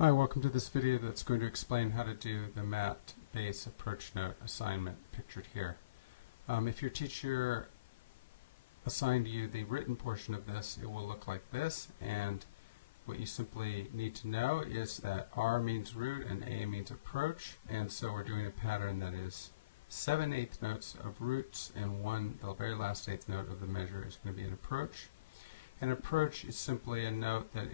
Hi, welcome to this video that's going to explain how to do the Mat Bass Approach Note assignment pictured here. If your teacher assigned you the written portion of this, it will look like this, and what you simply need to know is that R means root and A means approach, and so we're doing a pattern that is 7/8 notes of roots and the very last eighth note of the measure is going to be an approach. An approach is simply a note that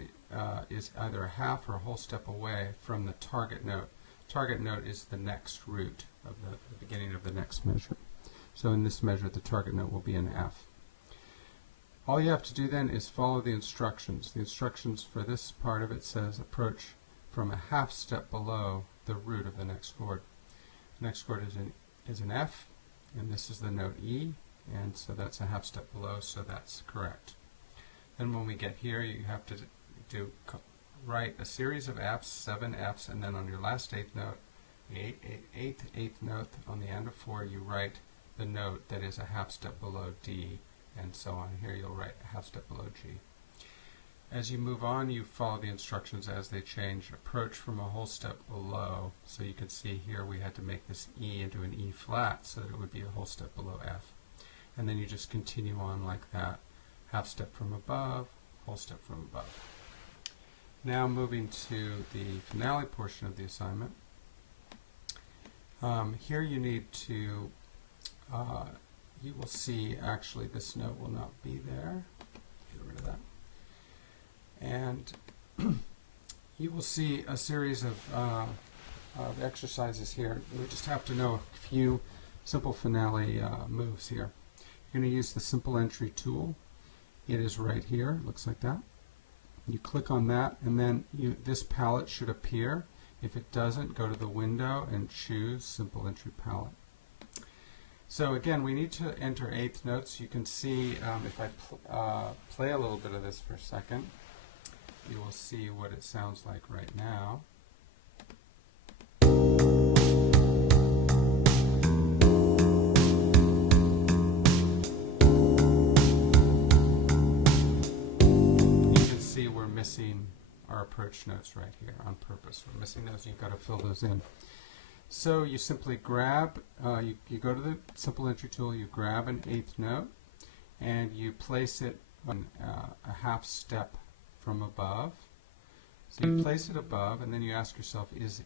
is either a half or a whole step away from the target note. Target note is the next root of the beginning of the next measure. So in this measure, the target note will be an F. All you have to do then is follow the instructions. The instructions for this part of it says approach from a half step below the root of the next chord. The next chord is an F, and this is the note E, and so that's a half step below, so that's correct. Then when we get here, you have to write a series of Fs, 7 Fs, and then on your last eighth note, the eighth note on the end of 4, you write the note that is a half step below D, and so on. Here you'll write a half step below G. As you move on, you follow the instructions as they change. Approach from a whole step below, so you can see here we had to make this E into an E flat so that it would be a whole step below F. And then you just continue on like that. Half step from above, whole step from above. Now moving to the finale portion of the assignment. Here you need to, you will see actually this note will not be there. Get rid of that. And you will see a series of exercises here. We just have to know a few simple finale moves here. You're going to use the simple entry tool. It is right here, it looks like that. You click on that, and then this palette should appear. If it doesn't, go to the window and choose Simple Entry Palette. So again, we need to enter eighth notes. You can see, if I play a little bit of this for a second, you will see what it sounds like right now. Missing our approach notes right here on purpose. We're missing those, you've got to fill those in. So you simply grab, you go to the simple entry tool, you grab an eighth note, and you place it on a half step from above. So you place it above, and then you ask yourself, is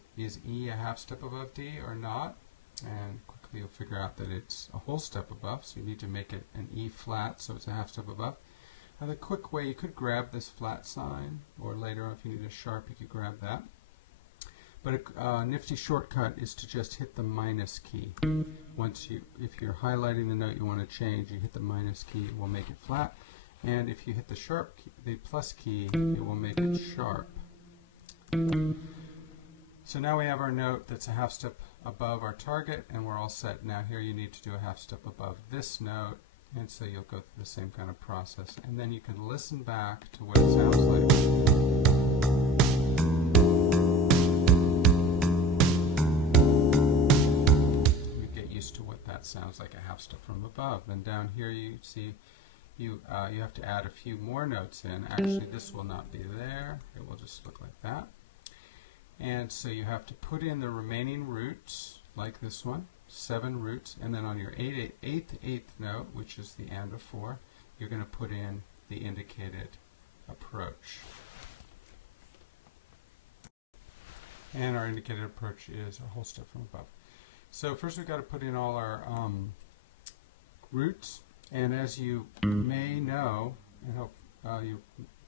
E a half step above D or not? And quickly you'll figure out that it's a whole step above, so you need to make it an E flat, so it's a half step above. Now the quick way, you could grab this flat sign, or later on if you need a sharp, you could grab that. But a nifty shortcut is to just hit the minus key. If you're highlighting the note you want to change, you hit the minus key, it will make it flat. And if you hit the sharp key, the plus key, it will make it sharp. So now we have our note that's a half step above our target, and we're all set. Now here you need to do a half step above this note. And so you'll go through the same kind of process. And then you can listen back to what it sounds like. You get used to what that sounds like, a half step from above. Then down here you see you have to add a few more notes in. Actually, this will not be there. It will just look like that. And so you have to put in the remaining roots, like this one. 7 roots, and then on your eighth note, which is the and of 4, you're going to put in the indicated approach. And our indicated approach is a whole step from above. So first we've got to put in all our roots, and as you may know, and hope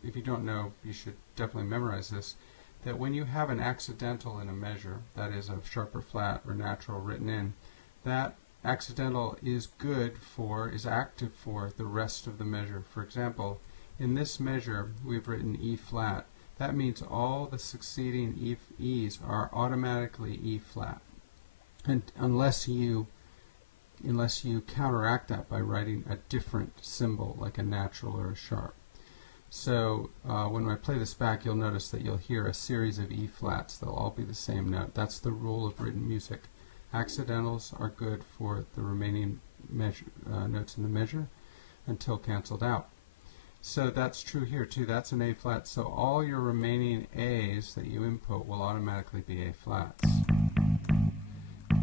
if you don't know, you should definitely memorize this, that when you have an accidental in a measure, that is a sharp or flat or natural written in, that accidental is active for the rest of the measure. For example, in this measure we've written E flat. That means all the succeeding E's are automatically E flat, and unless you counteract that by writing a different symbol like a natural or a sharp. So when I play this back, you'll notice that you'll hear a series of E flats. They'll all be the same note. That's the rule of written music. Accidentals are good for the remaining notes in the measure until canceled out. So that's true here too. That's an A flat. So all your remaining A's that you input will automatically be A flats.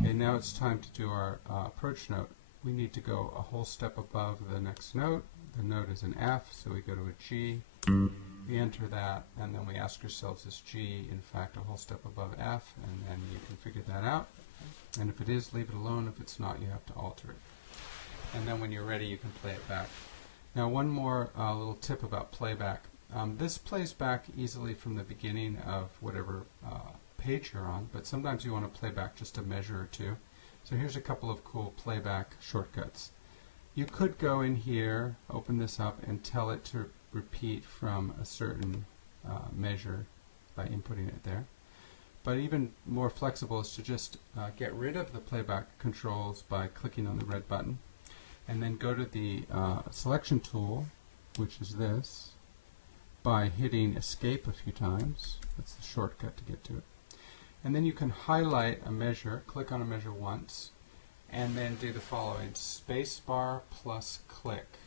Okay, now it's time to do our approach note. We need to go a whole step above the next note. The note is an F, so we go to a G. We enter that, and then we ask ourselves, is G in fact a whole step above F? And then you can figure that out. And if it is, leave it alone. If it's not, you have to alter it. And then when you're ready, you can play it back. Now one more little tip about playback. This plays back easily from the beginning of whatever page you're on, but sometimes you want to play back just a measure or two. So here's a couple of cool playback shortcuts. You could go in here, open this up, and tell it to repeat from a certain measure by inputting it there. But even more flexible is to just get rid of the playback controls by clicking on the red button, and then go to the selection tool, which is this, by hitting escape a few times. That's the shortcut to get to it. And then you can highlight a measure, click on a measure once, and then do the following: spacebar plus click.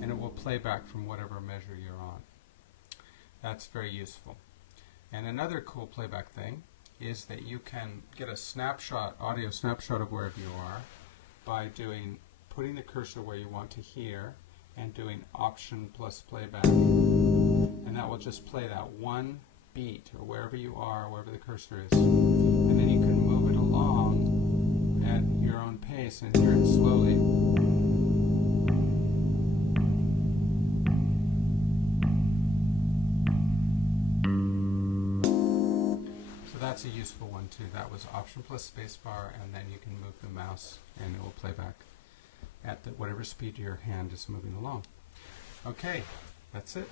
And it will play back from whatever measure you're on. That's very useful. And another cool playback thing is that you can get a snapshot, audio snapshot of wherever you are by putting the cursor where you want to hear and doing Option plus playback. And that will just play that one beat, or wherever you are, wherever the cursor is. And then you can move it along at your own pace and hear it slowly. So that's a useful one too. That was Option plus spacebar, and then you can move the mouse and it will play back at whatever speed your hand is moving along. Okay, that's it.